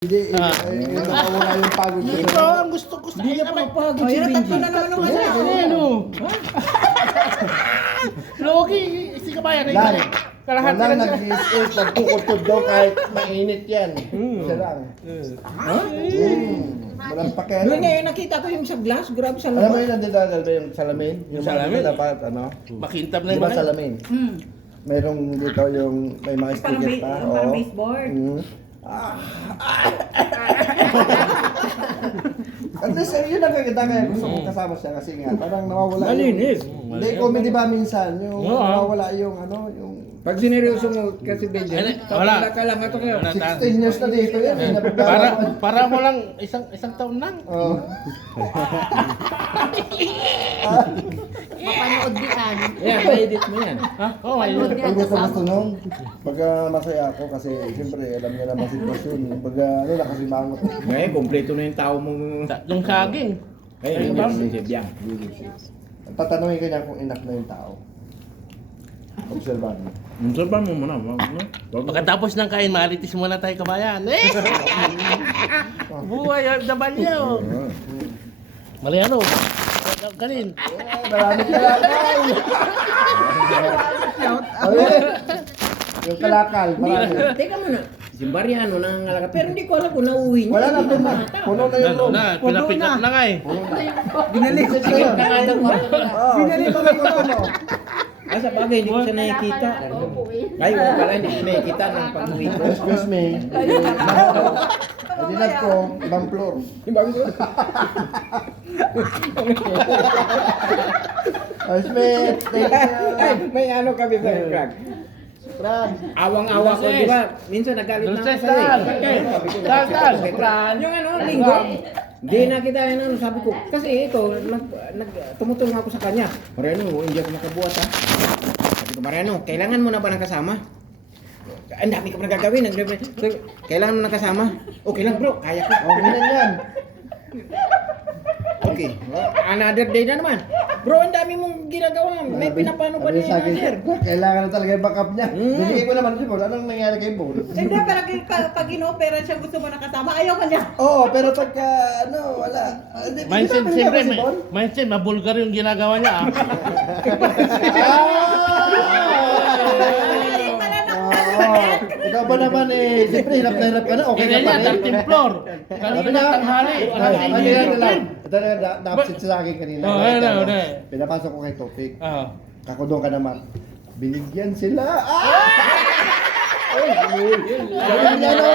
Hindi, wala yung pagod ko. Ito ang gusto ko sa Hindi na papagod si Benji. tatlo na naman ang ano. Logi, si kabayan. Lan, Kalahati walang lang siya. nag-is-is, nagtukod-tod daw kahit mainit yan. Isa lang. Walang pakialam. Doon ngayon nakita ko yung sa glass, grabe sa Alam mo loob. yung nandidadal ba yung salamin? Yung Salamin? dapat, ano? Makintab na Di yung ba mga. salamin? Mayroong dito yung may mga sticker pa. Parang baseboard. At least, yun ang kaganda kaya gusto kong kasama siya kasi nga, parang nawawala Malinis. Hindi, comedy ba minsan? Yung Oo. nawawala yung ano, yung Pag sineryoso mo kasi Benji, Wala. wala ka lang ito kayo. 16 years na dito yan. Para mo lang isang taon lang. Oh. Mapanood diyan. Yan, ma-edit mo yan. Ha? Oh, Panood ayun. yan Ang gusto kasama. gusto nun, pagka masaya ako kasi siyempre alam niya naman sitwasyon. Pagka ano na kasi mangot. Ngayon, kompleto na yung tao mong... Yung saging. Ayun, yung sibiyang. Tatanungin ka niya kung inak na yung tao. Observan mo. Sabahan mo muna. Pagkatapos ng kain, malitis muna tayo kabayan. Buhay ang dabalyo. Mali ano? Kanin. Marami kalakal! Yung kalakal, marami. Teka muna. Si Mariano nangangalaga. Pero hindi ko alam kung nauwi niya. Wala na doon na. Puno na yung room. Pinapick up na nga eh. Binalik ko na yun. Binalik ko na yun. Ah, sa bagay, hindi ko siya nakikita. Ay, wala pala, hindi ko nakikita ng pag-uwi ko. Excuse me. Dinag ko, ibang floor. Ibang ko. Smith, thank Ay, you. may ano kami sa Craig. Brad. Awang-awa ko, di ba? Minsan nagalit na ako Dulces, sa'yo. tal. Sabi ko, Tal, tal. Yung ano, linggo. Di nakita yun ano, sabi ko. Kasi ito, tumutulong ako sa kanya. Mariano, hindi ako nakabuhat ha. Sabi ko, Mariano, kailangan mo na ba ng kasama? Ang dami ko pa nagagawin. Kailangan mo ng kasama? Okay lang bro, kaya ko. Oh, ganyan yan. Okay, another day na naman. Bro, ang dami mong ginagawa. May pinapano pa Sabi din sa akin, sir. kailangan na talaga yung backup niya. Binigay ko naman si Paul. Anong nangyari kay Paul? Hindi, pero pag in-opera siya, gusto mo nakasama, ayaw ka niya. Oo, pero pagka, ano, wala. Hindi Mindset, ba siyempre, si Paul? mindset, mabulgar yung ginagawa niya ah. Ikaw ba naman eh, siyempre hirap na hirap ka na, okay Kaya na pa niya, rin. 13th floor. Kanina tanghali. Ano yan lang? Ito na na-upset sa akin kanina. Oh, ayun na, ayun na. Pinapasok ko kay Topik. Ah. Kakudong ka naman. Binigyan sila. Ganyan yan o.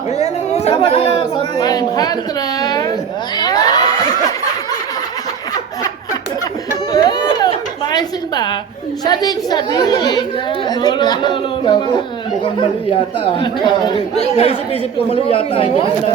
Ayan ang usapan nila. 500. Maisin ba? Sadig. Mukhang mali yata ah. Naisip-isip ko mali yata. Hindi ko sila